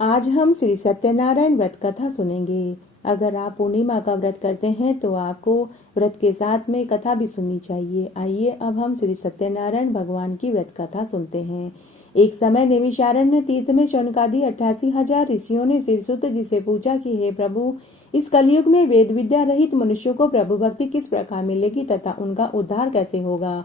आज हम श्री सत्यनारायण व्रत कथा सुनेंगे। अगर आप पूर्णिमा का व्रत करते हैं तो आपको व्रत के साथ में कथा भी सुननी चाहिए। आइए अब हम श्री सत्यनारायण भगवान की व्रत कथा सुनते हैं। एक समय नैमिषारण्य तीर्थ में शौनकादि 88,000 ऋषियों ने श्री सुत जी से पूछा कि हे प्रभु, इस कलयुग में वेद विद्या रहित मनुष्यों को प्रभु भक्ति किस प्रकार मिलेगी तथा उनका उद्धार कैसे होगा।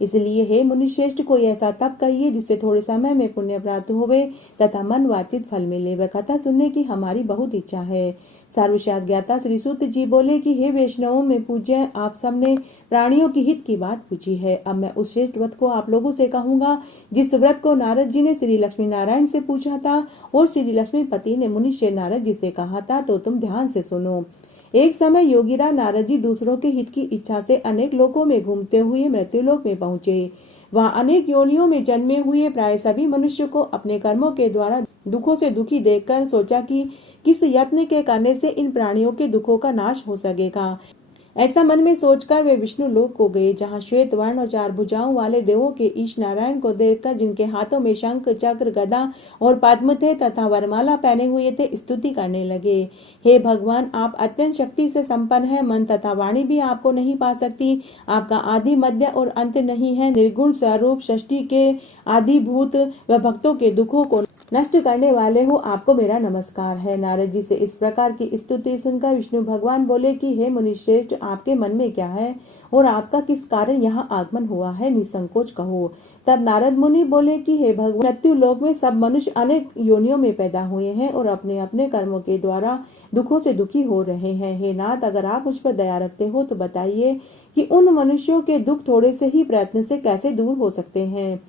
इसलिए हे मुनिश्रेष्ठ, कोई ऐसा तप कहिए जिससे थोड़े समय में पुण्य प्राप्त होवे तथा मन वांछित फल मिले। वह कथा सुनने की हमारी बहुत इच्छा है। सर्वशास्त्र ज्ञाता श्री सूत जी बोले कि हे वैष्णवों में पूज्य, आप सबने प्राणियों की हित की बात पूछी है। अब मैं उस श्रेष्ठ व्रत को आप लोगों से कहूंगा जिस व्रत को नारद जी ने श्री लक्ष्मी नारायण से पूछा था और श्री लक्ष्मीपति ने मुनिश्रेय नारद जी से कहा था। तो तुम ध्यान से सुनो। एक समय योगीराज नारद जी दूसरों के हित की इच्छा से अनेक लोकों में घूमते हुए मृत्युलोक में पहुंचे। वहां अनेक योनियों में जन्मे हुए प्राय सभी मनुष्य को अपने कर्मों के द्वारा दुखों से दुखी देखकर सोचा कि किस यत्न के करने से इन प्राणियों के दुखों का नाश हो सकेगा। ऐसा मन में सोचकर वे विष्णु लोक को गए, जहाँ श्वेत वर्ण और 4 भुजाओं वाले देवों के ईश नारायण को देखकर, जिनके हाथों में शंख चक्र गदा और पद्म थे तथा वरमाला पहने हुए थे, स्तुति करने लगे। हे भगवान, आप अत्यंत शक्ति से संपन्न है। मन तथा वाणी भी आपको नहीं पा सकती। आपका आदि मध्य और अंत नहीं है। निर्गुण स्वरूप सृष्टि के आदिभूत व भक्तों के दुखों को नष्ट करने वाले हो, आपको मेरा नमस्कार है। नारद जी से इस प्रकार की स्तुति सुनकर विष्णु भगवान बोले कि हे मुनिश्रेष्ठ, आपके मन में क्या है और आपका किस कारण यहाँ आगमन हुआ है, निसंकोच कहो। तब नारद मुनि बोले कि हे भगवान, मृत्यु लोक में सब मनुष्य अनेक योनियों में पैदा हुए हैं और अपने अपने कर्मों के द्वारा दुखों से दुखी हो रहे हैं। हे नाथ, अगर आप मुझ पर दया रखते हो तो बताइए कि उन मनुष्यों के दुख थोड़े से ही प्रयत्न से कैसे दूर हो सकते हैं।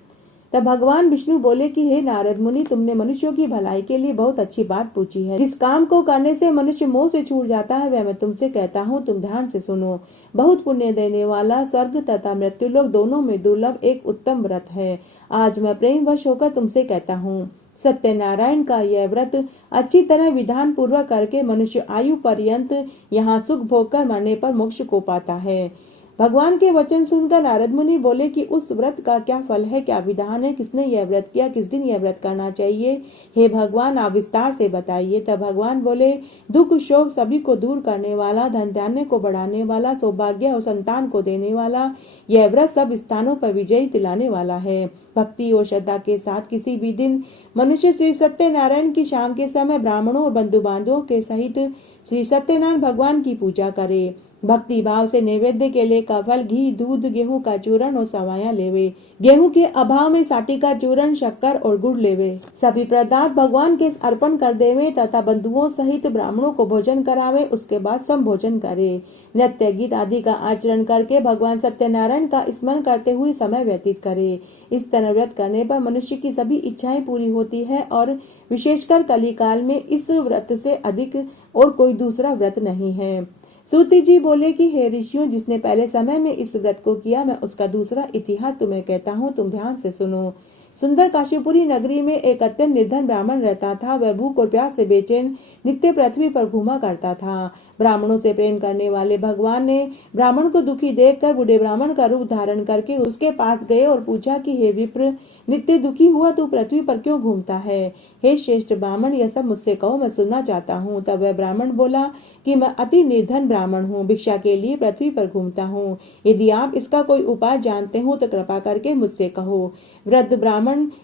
तब भगवान विष्णु बोले कि हे नारद मुनि, तुमने मनुष्यों की भलाई के लिए बहुत अच्छी बात पूछी है। जिस काम को करने से मनुष्य मोह से छूट जाता है वह मैं तुमसे कहता हूँ, तुम ध्यान से सुनो। बहुत पुण्य देने वाला स्वर्ग तथा मृत्युलोक दोनों में दुर्लभ एक उत्तम व्रत है। आज मैं प्रेम वश होकर तुमसे कहता हूँ। सत्यनारायण का यह व्रत अच्छी तरह विधान पूर्वक करके मनुष्य आयु पर्यंत यहाँ सुख भोग कर मरने पर मोक्ष को पाता है। भगवान के वचन सुनकर नारद मुनि बोले कि उस व्रत का क्या फल है, क्या विधान है, किसने यह व्रत किया, किस दिन यह व्रत करना चाहिए। हे भगवान, आप विस्तार से बताइए। तब भगवान बोले, दुख शोक सभी को दूर करने वाला, धन धान्य को बढ़ाने वाला, सौभाग्य और संतान को देने वाला, यह व्रत सब स्थानों पर विजयी दिलाने वाला है। भक्ति और श्रद्धा के साथ किसी भी दिन मनुष्य श्री सत्यनारायण की शाम के समय ब्राह्मणों और बंधु बांधवों के सहित श्री सत्यनारायण भगवान की पूजा करे। भक्ति भाव से नैवेद्य के लिए फल, घी, दूध, गेहूं का चूरण और सवाया लेवे। गेहूं के अभाव में साटी का चूरण, शक्कर और गुड़ लेवे। सभी पदार्थ भगवान के अर्पण कर देवे तथा बंधुओं सहित ब्राह्मणों को भोजन करावे। उसके बाद सम भोजन करे। नृत्य गीत आदि का आचरण करके भगवान सत्यनारायण का स्मरण करते हुए समय व्यतीत करे। इस तरह व्रत करने पर मनुष्य की सभी इच्छाएं पूरी होती है और विशेषकर कलिकाल में इस व्रत से अधिक और कोई दूसरा व्रत नहीं है। सूति जी बोले कि हे ऋषियों, जिसने पहले समय में इस व्रत को किया, मैं उसका दूसरा इतिहास तुम्हें कहता हूँ, तुम ध्यान से सुनो। सुंदर काशीपुरी नगरी में एक अत्यंत निर्धन ब्राह्मण रहता था। वह भूख और प्यास से बेचैन नित्य पृथ्वी पर घूमा करता था। ब्राह्मणों से प्रेम करने वाले भगवान ने ब्राह्मण को दुखी देखकर बूढ़े ब्राह्मण का रूप धारण करके उसके पास गए और पूछा कि हे विप्र, नित्य दुखी हुआ तू पृथ्वी पर क्यों घूमता है। हे श्रेष्ठ ब्राह्मण, यह सब मुझसे कहो, मैं सुनना चाहता हूँ। तब वह ब्राह्मण बोला कि मैं अति निर्धन ब्राह्मण हूँ, भिक्षा के लिए पृथ्वी पर घूमता हूँ। यदि आप इसका कोई उपाय जानते हो तो कृपा करके मुझसे कहो। वृद्ध ब्राह्मण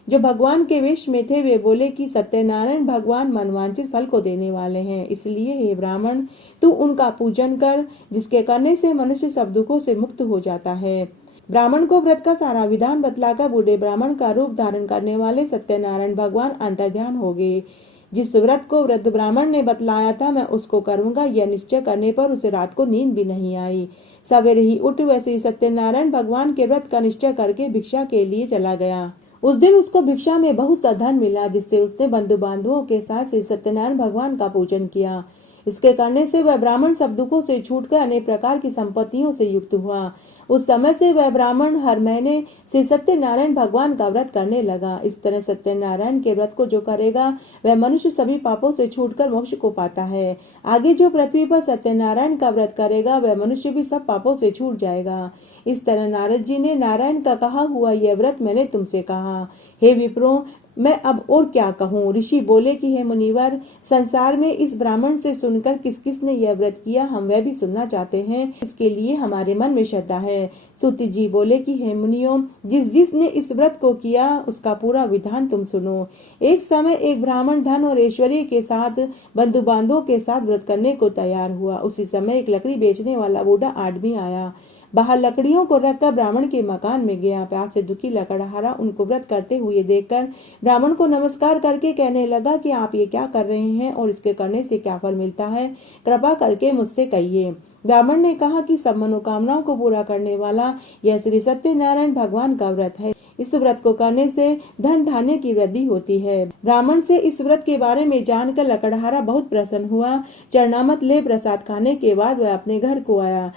जो भगवान के वेश में थे वे बोले कि सत्यनारायण भगवान मनवांछित फल को देने वाले हैं, इसलिए हे ब्राह्मण, तू उनका पूजन कर, जिसके करने से मनुष्य सब दुखों से मुक्त हो जाता है। ब्राह्मण को व्रत का सारा विधान बतलाकर बूढ़े ब्राह्मण का रूप धारण करने वाले सत्यनारायण भगवान अंतर्ध्यान हो गए। जिस व्रत को वृद्ध ब्राह्मण ने बतलाया था मैं उसको करूंगा, यह निश्चय करने पर उसे रात को नींद भी नहीं आई। सवेरे ही उठ वैसे सत्यनारायण भगवान के व्रत का निश्चय करके भिक्षा के लिए चला गया। उस दिन उसको भिक्षा में बहुत सा धन मिला, जिससे उसने बंधु बांधवों के साथ श्री सत्यनारायण भगवान का पूजन किया। इसके करने से वह ब्राह्मण सब दुखों से छूटकर अनेक प्रकार की संपत्तियों से युक्त हुआ। उस समय से वह ब्राह्मण हर महीने श्री सत्यनारायण भगवान का व्रत करने लगा। इस तरह सत्यनारायण के व्रत को जो करेगा वह मनुष्य सभी पापों से छूटकर मोक्ष को पाता है। आगे जो पृथ्वी पर सत्यनारायण का व्रत करेगा वह मनुष्य भी सब पापों से छूट जाएगा। इस तरह नारद जी ने नारायण का कहा हुआ यह व्रत मैंने तुमसे कहा। हे विप्रों, मैं अब और क्या कहूँ। ऋषि बोले कि हे मुनिवर, संसार में इस ब्राह्मण से सुनकर किस किस ने यह व्रत किया, हम वह भी सुनना चाहते हैं। इसके लिए हमारे मन में श्रद्धा है। सूत जी बोले कि हे मुनियों, जिस जिसने इस व्रत को किया उसका पूरा विधान तुम सुनो। एक समय एक ब्राह्मण धन और ऐश्वर्य के साथ बंधु बांधवों के साथ व्रत करने को तैयार हुआ। उसी समय एक लकड़ी बेचने वाला बूढ़ा आदमी आया। बाहर लकड़ियों को रखकर ब्राह्मण के मकान में गया। प्यास से दुखी लकड़हारा उनको व्रत करते हुए देखकर ब्राह्मण को नमस्कार करके कहने लगा कि आप ये क्या कर रहे हैं और इसके करने से क्या फल मिलता है, कृपा करके मुझसे कहिए। ब्राह्मण ने कहा कि सब मनोकामनाओं को पूरा करने वाला यह श्री सत्यनारायण भगवान का व्रत है। इस व्रत को करने से धन धान्य की वृद्धि होती है। ब्राह्मण से इस व्रत के बारे में जानकर लकड़हारा बहुत प्रसन्न हुआ। चरणामत ले प्रसाद खाने के बाद वह अपने घर को आया।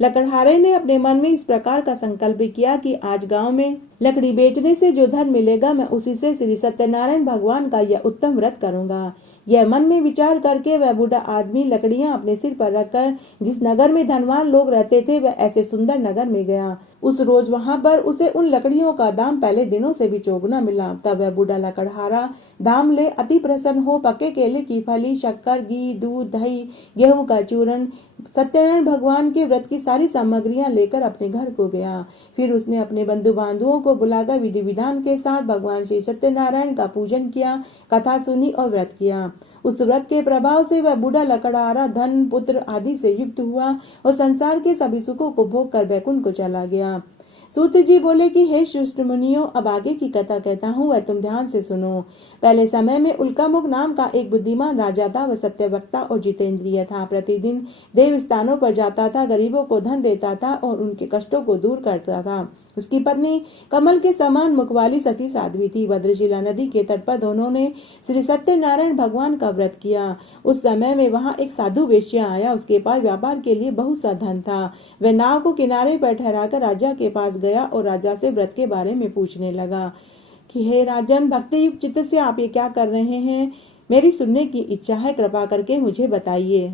लकड़हारे ने अपने मन में इस प्रकार का संकल्प किया कि आज गांव में लकड़ी बेचने से जो धन मिलेगा मैं उसी से श्री सत्यनारायण भगवान का यह उत्तम व्रत करूंगा। यह मन में विचार करके वह बूढ़ा आदमी लकड़ियां अपने सिर पर रखकर जिस नगर में धनवान लोग रहते थे वह ऐसे सुंदर नगर में गया। उस रोज वहां पर उसे उन लकड़ियों का दाम पहले दिनों से भी चौगुना मिला। तब वह बूढ़ा लकड़हारा दाम ले अति प्रसन्न हो पके केले की फली, शक्कर, घी, दूध, दही, गेहूं का चूर्ण, सत्यनारायण भगवान के व्रत की सारी सामग्रियां लेकर अपने घर को गया। फिर उसने अपने बंधु बांधवों को बुलाकर विधि विधान के साथ भगवान श्री सत्यनारायण का पूजन किया, कथा सुनी और व्रत किया। उस व्रत के प्रभाव से वह बूढ़ा लकड़हारा धन, पुत्र आदि से युक्त हुआ और संसार के सभी सुखों को भोग कर वैकुंठ को चला गया। सूत जी बोले कि हे श्रेष्ठ मुनियों, अब आगे की कथा कहता हूँ, वह तुम ध्यान से सुनो। पहले समय में उल्कामुख नाम का एक बुद्धिमान राजा था। वह सत्यवक्ता और जितेंद्रिय था। प्रतिदिन देव स्थानों पर जाता था, गरीबों को धन देता था और उनके कष्टों को दूर करता था। उसकी पत्नी कमल के समान मुख वाली सती साध्वी थी। भद्रशिला नदी के तट पर दोनों ने श्री सत्यनारायण भगवान का व्रत किया। उस समय में वहां एक साधु वेश्या आया। उसके पास व्यापार के लिए बहुत सा धन था। वह नाव को किनारे पर ठहराकर राजा के पास गया और राजा से व्रत के बारे में पूछने लगा कि हे राजन, भक्ति युक्त चित्त से आप ये क्या कर रहे हैं? मेरी सुनने की इच्छा है, कृपा करके मुझे बताइए।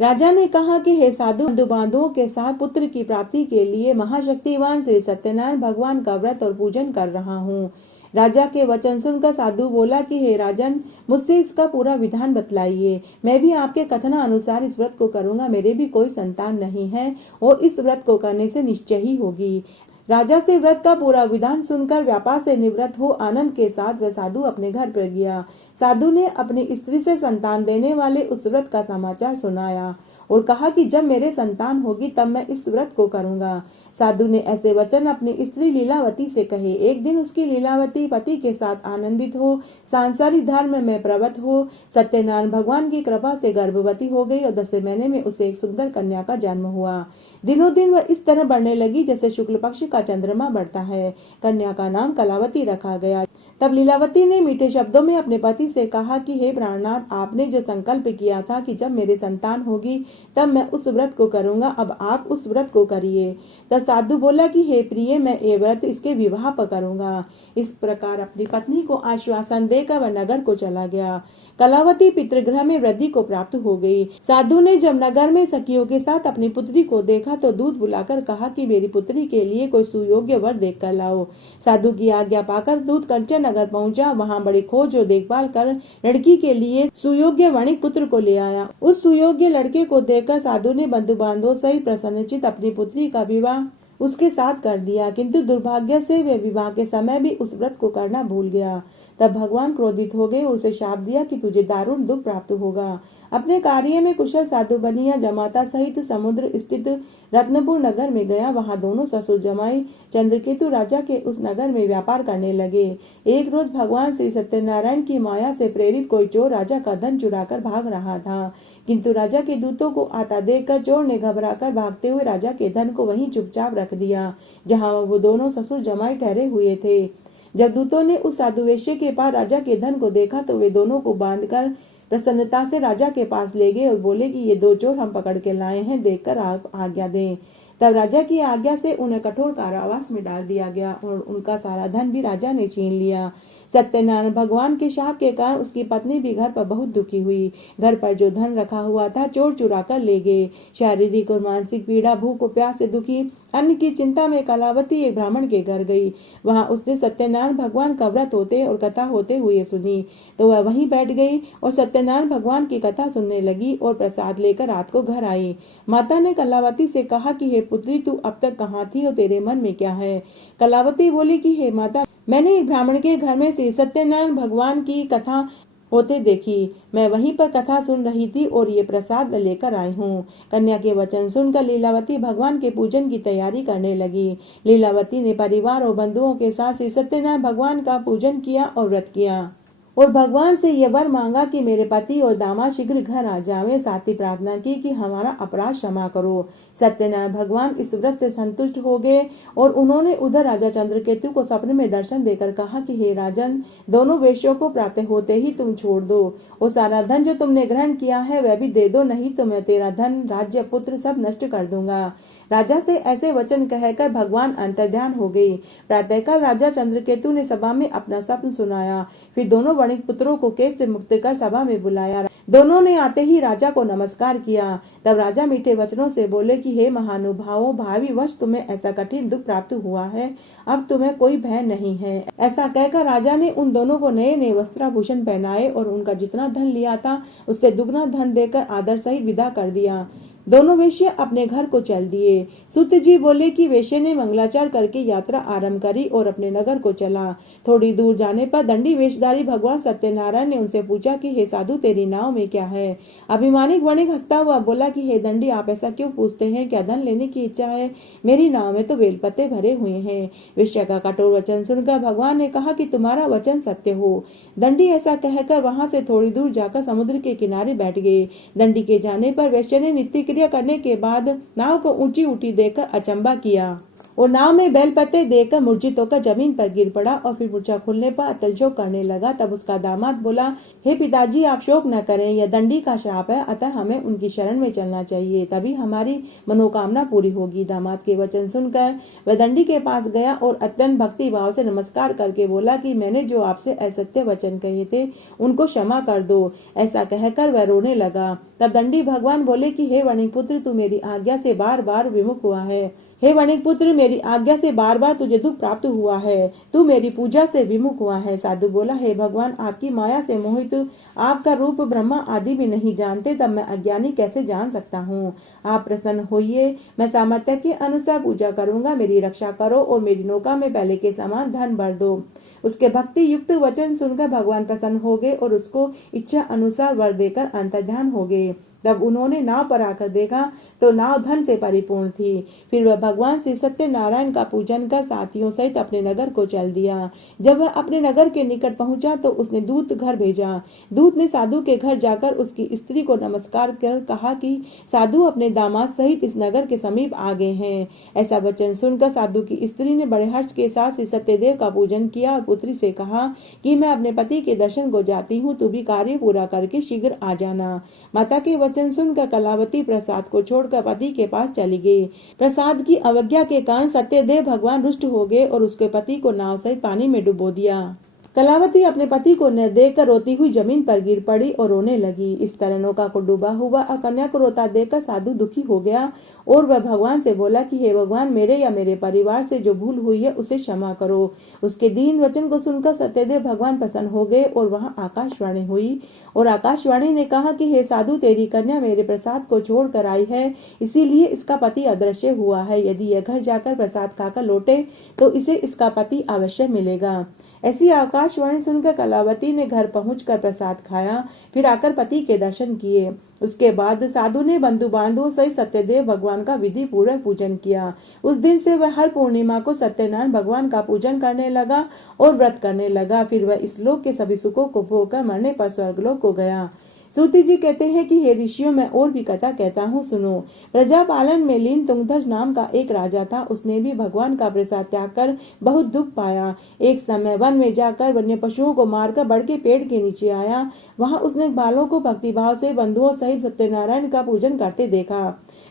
राजा ने कहा कि हे साधु, बंधु बांधवों के साथ पुत्र की प्राप्ति के लिए महाशक्तिवान श्री सत्यनारायण भगवान का व्रत और पूजन कर रहा हूँ। राजा के वचन सुनकर साधु बोला कि हे राजन, मुझसे इसका पूरा विधान बतलाइए। मैं भी आपके कथना अनुसार इस व्रत को करूंगा। मेरे भी कोई संतान नहीं है और इस व्रत को करने से निश्चय ही होगी। राजा से व्रत का पूरा विधान सुनकर व्यापार से निवृत्त हो आनंद के साथ वह साधु अपने घर पर गया। साधु ने अपनी स्त्री से संतान देने वाले उस व्रत का समाचार सुनाया और कहा कि जब मेरे संतान होगी तब मैं इस व्रत को करूंगा। साधु ने ऐसे वचन अपनी स्त्री लीलावती से कहे। एक दिन उसकी लीलावती पति के साथ आनंदित हो, सांसारिक धर्म में प्रवृत्त हो, सत्यनारायण भगवान की कृपा से गर्भवती हो गई और 10 महीने में उसे एक सुंदर कन्या का जन्म हुआ। दिनों दिन वह इस तरह बढ़ने लगी जैसे शुक्ल पक्ष का चंद्रमा बढ़ता है। कन्या का नाम कलावती रखा गया। तब लीलावती ने मीठे शब्दों में अपने पति से कहा कि हे प्राणनाथ, आपने जो संकल्प किया था कि जब मेरे संतान होगी तब मैं उस व्रत को करूंगा, अब आप उस व्रत को करिए। तब साधु बोला कि हे प्रिय, मैं ये व्रत इसके विवाह पर करूंगा। इस प्रकार अपनी पत्नी को आश्वासन देकर वह नगर को चला गया। कलावती पितृगृह में वृद्धि को प्राप्त हो गई। साधु ने जब नगर में सखियों के साथ अपनी पुत्री को देखा तो दूत बुलाकर कहा कि मेरी पुत्री के लिए कोई सुयोग्य वर देख कर लाओ। साधु की आज्ञा पाकर दूत कंचन नगर पहुंचा। वहां बड़ी खोज और देखभाल कर लड़की के लिए सुयोग्य वणिक पुत्र को ले आया। उस सुयोग्य लड़के को देखकर साधु ने बंधु बांधवों सहित प्रसन्नचित अपनी पुत्री का विवाह उसके साथ कर दिया। किंतु दुर्भाग्य से वे विवाह के समय भी उस व्रत को करना भूल गया। तब भगवान क्रोधित हो गए और उसे शाप दिया कि तुझे दारुण दुख प्राप्त होगा। अपने कार्य में कुशल साधु बनिया जमाता सहित समुद्र स्थित रत्नपुर नगर में गया। वहां दोनों ससुर जमाई चंद्रकेतु राजा के उस नगर में व्यापार करने लगे। एक रोज भगवान श्री सत्यनारायण की माया से प्रेरित कोई चोर राजा का धन चुराकर भाग रहा था। किंतु राजा के दूतों को आता देखकर चोर ने घबराकर भागते हुए राजा के धन को वहीं चुपचाप रख दिया जहाँ वो दोनों ससुर जमाई ठहरे हुए थे। जब दूतों ने उस साधु वेश्या के पास राजा के धन को देखा तो वे दोनों को बांधकर प्रसन्नता से राजा के पास ले गए और बोले कि ये दो चोर हम पकड़ के लाए हैं, देखकर आप आज्ञा दें। तब राजा की आज्ञा से उन्हें कठोर कारावास में डाल दिया गया और उनका सारा धन भी राजा ने छीन लिया। सत्यनारायण भगवान के शाप के कारण उसकी पत्नी भी घर पर बहुत दुखी हुई। घर पर जो धन रखा हुआ था चोर चुरा कर ले गए। शारीरिक और मानसिक पीड़ा, भूख और प्यास से दुखी, अन्न की चिंता में कलावती एक ब्राह्मण के घर गई। वहां उसने सत्यनारायण भगवान का व्रत होते और कथा होते हुए सुनी, तो वह वहीं बैठ गई और सत्यनारायण भगवान की कथा सुनने लगी और प्रसाद लेकर रात को घर आई। माता ने कलावती से कहा कि हे पुत्री, तू अब तक कहाँ थी और तेरे मन में क्या है? कलावती बोली कि हे माता, मैंने एक ब्राह्मण के घर में श्री सत्यनारायण भगवान की कथा होते देखी। मैं वहीं पर कथा सुन रही थी और ये प्रसाद लेकर आई हूँ। कन्या के वचन सुनकर लीलावती भगवान के पूजन की तैयारी करने लगी। लीलावती ने परिवार और बंधुओं के साथ श्री सत्यनारायण भगवान का पूजन किया और व्रत किया और भगवान से ये वर मांगा कि मेरे पति और दामाद शीघ्र घर आ जावे। साथ ही प्रार्थना की कि हमारा अपराध क्षमा करो। सत्यनारायण भगवान इस व्रत से संतुष्ट हो गए और उन्होंने उधर राजा चंद्रकेतु को सपने में दर्शन देकर कहा कि हे राजन, दोनों वेश्यों को प्रातः होते ही तुम छोड़ दो और सारा धन जो तुमने ग्रहण किया है वह भी दे दो, नहीं तो मैं तेरा धन, राज्य, पुत्र सब नष्ट कर दूंगा। राजा से ऐसे वचन कहकर भगवान अंतर्ध्यान हो गई। प्रातःकाल राजा चंद्रकेतु ने सभा में अपना स्वप्न सुनाया। फिर दोनों वणिक पुत्रों को केस से मुक्त कर सभा में बुलाया। दोनों ने आते ही राजा को नमस्कार किया। तब राजा मीठे वचनों से बोले कि हे महानुभावों, भावी वर्ष तुम्हें ऐसा कठिन दुख प्राप्त हुआ है, अब तुम्हें कोई भय नहीं है। ऐसा कहकर राजा ने उन दोनों को नए नए वस्त्राभूषण पहनाए और उनका जितना धन लिया था उससे दुगना धन देकर आदर सहित विदा कर दिया। दोनों वेश्या अपने घर को चल दिए। सूत जी बोले कि वेश्या ने मंगलाचार करके यात्रा आरंभ करी और अपने नगर को चला। थोड़ी दूर जाने पर दंडी वेशधारी भगवान सत्यनारायण ने उनसे पूछा कि हे साधु, तेरी नाव में क्या है? अभिमानिक वणिक हंसता हुआ बोला कि हे दंडी, आप ऐसा क्यों पूछते हैं? क्या धन लेने की इच्छा है? मेरी नाव में तो बेलपत्ते भरे हुए हैं। वेश्या का कठोर वचन सुनकर भगवान ने कहा कि तुम्हारा वचन सत्य हो। दंडी ऐसा कहकर वहां से थोड़ी दूर जाकर समुद्र के किनारे बैठ गए। दंडी के जाने पर वेश्या ने नित्य करने के बाद नाव को ऊंची ऊंची देखकर अचंबा किया और नाव में बेलपत्ते देकर मूर्छित होकर जमीन पर गिर पड़ा और फिर मूर्छा खुलने पर अतल शोक करने लगा। तब उसका दामाद बोला, हे पिताजी, आप शोक न करें, यह दंडी का श्राप है, अतः हमें उनकी शरण में चलना चाहिए, तभी हमारी मनोकामना पूरी होगी। दामाद के वचन सुनकर वह दंडी के पास गया और अत्यंत भक्ति भाव से नमस्कार करके बोला कि मैंने जो आपसे असत्य वचन कहे थे उनको क्षमा कर दो। ऐसा कहकर वह रोने लगा। तब दंडी भगवान बोले कि हे वणिकपुत्र, तू मेरी आज्ञा से बार बार विमुख हुआ है। हे वणिकपुत्र, मेरी आज्ञा से बार बार तुझे दुख प्राप्त हुआ है, तू मेरी पूजा से विमुख हुआ है। साधु बोला, हे भगवान, आपकी माया से मोहित आपका रूप ब्रह्मा आदि भी नहीं जानते, तब मैं अज्ञानी कैसे जान सकता हूँ? आप प्रसन्न होइए, मैं सामर्थ्य के अनुसार पूजा करूंगा, मेरी रक्षा करो और मेरी नौका में पहले के समान धन भर दो। उसके भक्ति युक्त वचन सुनकर भगवान प्रसन्न हो गए और उसको इच्छा अनुसार वर देकर अंतर्ध्यान हो गए। तब उन्होंने नाव पर आकर देखा तो नाव धन से परिपूर्ण थी। फिर वह भगवान श्री सत्यनारायण का पूजन कर साथियों सहित अपने नगर को चल दिया। जब वह अपने नगर के निकट पहुंचा तो उसने दूत घर भेजा। दूत ने साधु के घर जाकर उसकी स्त्री को नमस्कार कर कहा कि साधु अपने दामाद सहित इस नगर के समीप आ गए हैं। ऐसा वचन सुनकर साधु की स्त्री ने बड़े हर्ष के साथ श्री सत्यदेव का पूजन किया और पुत्री से कहा कि मैं अपने पति के दर्शन को जाती हूँ, तू भी कार्य पूरा करके शीघ्र आ जाना। माता के वचन सुनकर कलावती प्रसाद को छोड़कर पति के पास चली गई। प्रसाद की अवज्ञा के कारण सत्यदेव भगवान रुष्ट हो गए और उसके पति को नाव सहित पानी में डुबो दिया। कलावती अपने पति को न देखकर रोती हुई जमीन पर गिर पड़ी और रोने लगी। इस तरह नौका को डूबा हुआ कन्या को रोता देखकर साधु दुखी हो गया और वह भगवान से बोला कि हे भगवान, मेरे या मेरे परिवार से जो भूल हुई है उसे क्षमा करो। उसके दीन वचन को सुनकर सत्यदेव भगवान प्रसन्न हो गए और वहां आकाशवाणी हुई और आकाशवाणी ने कहा कि हे साधु, तेरी कन्या मेरे प्रसाद को छोड़ कर आई है, इसीलिए इसका पति अदृश्य हुआ है। यदि यह घर जाकर प्रसाद खाकर लौटे तो इसे इसका पति अवश्य मिलेगा। ऐसी आकाशवाणी सुनकर कलावती ने घर पहुंचकर प्रसाद खाया, फिर आकर पति के दर्शन किए। उसके बाद साधु ने बंधु बांधवों सहित सत्यदेव भगवान का विधि पूर्वक पूजन किया। उस दिन से वह हर पूर्णिमा को सत्यनारायण भगवान का पूजन करने लगा और व्रत करने लगा। फिर वह इस लोक के सभी सुखों को भोगकर मरने पर स्वर्गलोक को गया। सूति जी कहते हैं कि हे ऋषियों, मैं और भी कथा कहता हूँ, सुनो। प्रजापालन में लीन तुंगध्वज नाम का एक राजा था। उसने भी भगवान का प्रसाद त्याग कर बहुत दुख पाया। एक समय वन में जाकर वन्य पशुओं को मारकर बड़ के पेड़ के नीचे आया। वहां उसने बालों को भक्तिभाव से बंधुओं सहित सत्यनारायण का पूजन करते देखा।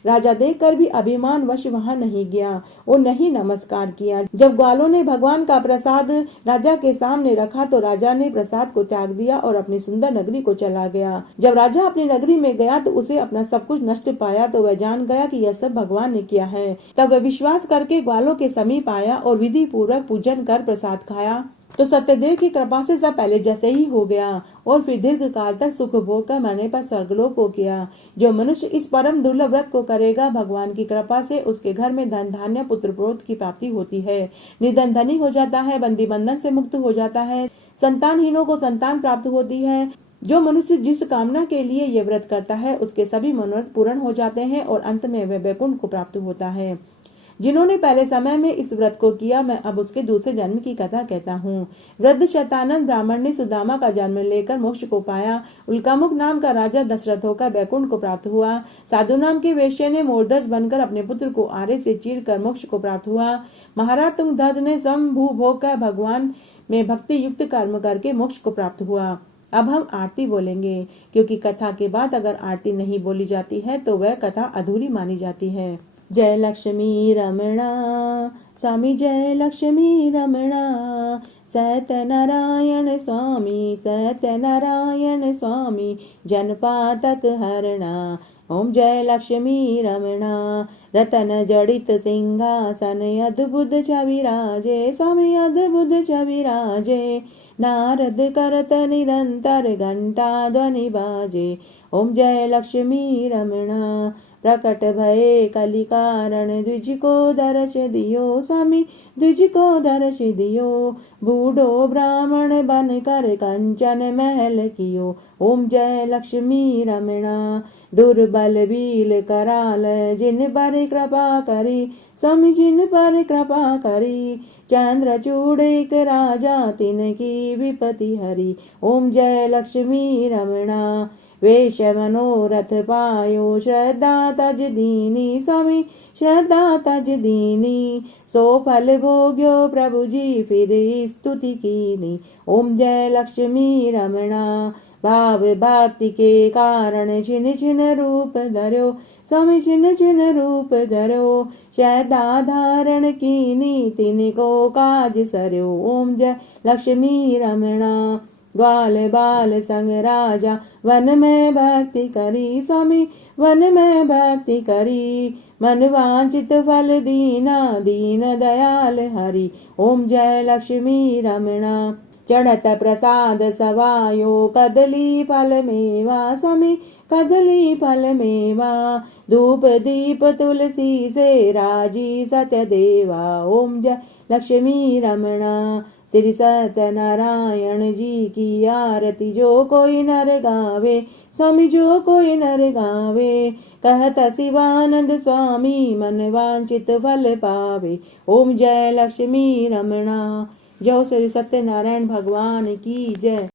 राजा देखकर भी अभिमान वश वहां नहीं गया और नहीं नमस्कार किया। जब ग्वालों ने भगवान का प्रसाद राजा के सामने रखा तो राजा ने प्रसाद को त्याग दिया और अपनी सुंदर नगरी को चला गया। जब राजा अपनी नगरी में गया तो उसे अपना सब कुछ नष्ट पाया तो वह जान गया कि यह सब भगवान ने किया है। तब वह विश्वास करके ग्वालों के समीप आया और विधि पूर्वक पूजन कर प्रसाद खाया तो सत्यदेव की कृपा से सब पहले जैसे ही हो गया और फिर दीर्घ काल तक सुख भोग कर मरने पर स्वर्गलोक को किया। जो मनुष्य इस परम दुर्लभ व्रत को करेगा, भगवान की कृपा से उसके घर में धन धान्य पुत्र पौत्र की प्राप्ति होती है। निर्धन धनी हो जाता है, बंदी बंधन से मुक्त हो जाता है, संतानहीनों को संतान प्राप्त होती है। जो मनुष्य जिस कामना के लिए यह व्रत करता है उसके सभी मनोरथ पूर्ण हो जाते हैं और अंत में वह वैकुंठ को प्राप्त होता है। जिन्होंने पहले समय में इस व्रत को किया, मैं अब उसके दूसरे जन्म की कथा कहता हूँ। वृद्ध शतानंद ब्राह्मण ने सुदामा का जन्म लेकर मोक्ष को पाया। उल्कामुख नाम का राजा दशरथ होकर वैकुंठ को प्राप्त हुआ। साधु नाम के वेश्य ने मोरध्वज बनकर अपने पुत्र को आरे से चीर कर मोक्ष को प्राप्त हुआ। महाराज तुंगध्वज ने स्वयं भू भोग कर भगवान में भक्ति युक्त कर्म करके मोक्ष को प्राप्त हुआ। अब हम आरती बोलेंगे, क्योंकि कथा के बाद अगर आरती नहीं बोली जाती है तो वह कथा अधूरी मानी जाती है। जय लक्ष्मी रमणा स्वामी, जय लक्ष्मी रमणा, सत्यनारायण स्वामी, सत्यनारायण स्वामी, जनपातक हरणा। ओम जय लक्ष्मी रमणा, रतन जड़ित सिंहासन अद्भुत छविराजे, स्वामी अद्भुत छविराजे। नारद करत निरंतर घंटा ध्वनि बाजे। ओम जय लक्ष्मी रमणा, प्रकट भये कलि कारण, द्विज को दर्श दियो, स्वामी द्विज को दर्श दियो। बूढ़ो ब्राह्मण बन कर कंचन महल कियो। ओम जय लक्ष्मी रमणा, दुर्बल बील कराल, जिन पर कृपा करी, स्वामी जिन पर कृपा करी। चंद्रचूड़ एक राजा, तिनकी विपति हरी। ओम जय लक्ष्मी रमणा, वेश मनोरथ पायो, श्रद्धा तज दीनी, स्वामी श्रद्धा तज दीनी। सो फल भोग्यो प्रभु जी, फिर स्तुति कीनी। ओम जय लक्ष्मी रमणा, भाव भक्ति के कारण छिन छिन रूप धर्यो, स्वामी छिन छिन रूप धर्यो। श्रद्धा धारण कीनी, तिनको काज सर्यो। ओम जय लक्ष्मी रमणा, ग्वाल बाल संग राजा, वन में भक्ति करी, स्वामी वन में भक्ति करी। मन वांछित फल दीना, दीन दयाल हरि। ओम जय लक्ष्मी रमणा, चढ़त प्रसाद सवायो, कदली फल मेवा, स्वामी कदली फल मेवा। धूप दीप तुलसी से राजी सत्य देवा। ओम जय लक्ष्मी रमणा, श्री सत्यनारायण जी की आरती जो कोई नर गावे, स्वामी जो कोई नर गावे। कहत शिवानंद स्वामी, मन वांछित फल पावे। ओम जय लक्ष्मी रमणा। जय श्री सत्यनारायण भगवान की जय।